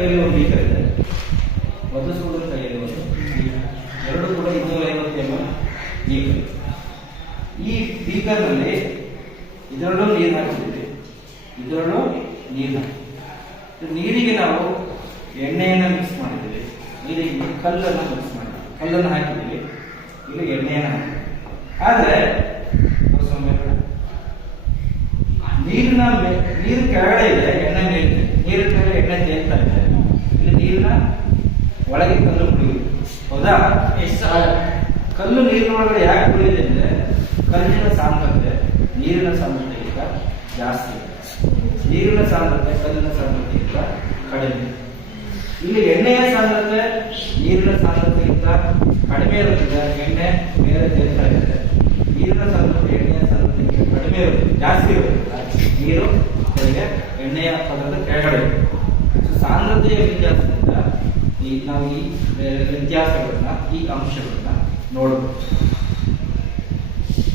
ಕೈಯಲ್ಲಿ ಒಂದು ಬೀಕರ್ ಇದೆ, ಮಧುಸೂದನ್ ಕೈಯಲ್ಲಿ ಒಂದು ಬೀಕರ್, ಎರಡು ಕೂಡ 250 ml ಬೀಕರ್. ಈ ಬೀಕರ್ನಲ್ಲಿ ಇದರಲ್ಲೂ ನೀರು ಹಾಕಿದ್ದೀವಿ, ಇದರಲ್ಲೂ ನೀರು ಹಾಕಿದ್ದೀವಿ. ನೀರಿಗೆ ನಾವು ಎಣ್ಣೆಯನ್ನು ಮಿಕ್ಸ್ ಮಾಡಿದ್ದೀವಿ, ನೀರಿಗೆ ಕಲ್ಲನ್ನು ಮಿಕ್ಸ್ ಮಾಡಿದ್ದೀವಿ, ಕಲ್ಲನ್ನು ಹಾಕಿದ್ದೀವಿ, ಇಲ್ಲಿ ಎಣ್ಣೆಯನ್ನು ಹಾಕಿದ್ದೀವಿ. ಆದರೆ ನೀರು ಕೆಳಗಡೆ ಇದೆ, ಎಣ್ಣೆ ಮೇಲಿದೆ, ನೀರಿನ ಮೇಲೆ ಎಣ್ಣೆ ತೇಲ್ತಾ ಇದೆ, ಇಲ್ಲಿ ನೀರಿನ ಒಳಗೆ ಕಲ್ಲು ಮುಳುಗಿದೆ. ಹೌದಾ? ಕಲ್ಲು ನೀರಿನ ಒಳಗಡೆ ಯಾಕೆ ಮುಳುಗಿದೆ ಅಂದ್ರೆ ಕಲ್ಲಿನ ಸಾಂದ್ರತೆ ನೀರಿನ ಸಾಂದ್ರತೆಗಿಂತ ಜಾಸ್ತಿ ಇದೆ, ನೀರಿನ ಸಾಂದ್ರತೆ ಕಲ್ಲಿನ ಸಾಂದ್ರತೆಗಿಂತ ಕಡಿಮೆ. ಇಲ್ಲಿ ಎಣ್ಣೆಯ ಸಾಂದ್ರತೆ ನೀರಿನ ಸಾಂದ್ರತೆಗಿಂತ ಕಡಿಮೆ ಇರುತ್ತದೆ, ಎಣ್ಣೆ ಮೇಲೆ ತೇಲ್ತಾ ಇದೆ. ನೀರಿನ ಸಾಂದ್ರತೆ ಎಣ್ಣೆಯ ಸಾಂದ್ರತೆಗಿಂತ ಕಡಿಮೆ ಇರುತ್ತೆ, ಜಾಸ್ತಿ ಇರುತ್ತೆ. ನೀರು ಕೆಳಗೆ, ಎಣ್ಣೆಯ ಪದರದ ಕೆಳಗಡೆ. ಸಾಂದ್ರತೆಯ ವ್ಯತ್ಯಾಸದಿಂದ ನಾವು ಈ ವ್ಯತ್ಯಾಸಗಳನ್ನ, ಈ ಅಂಶಗಳನ್ನ ನೋಡಬಹುದು.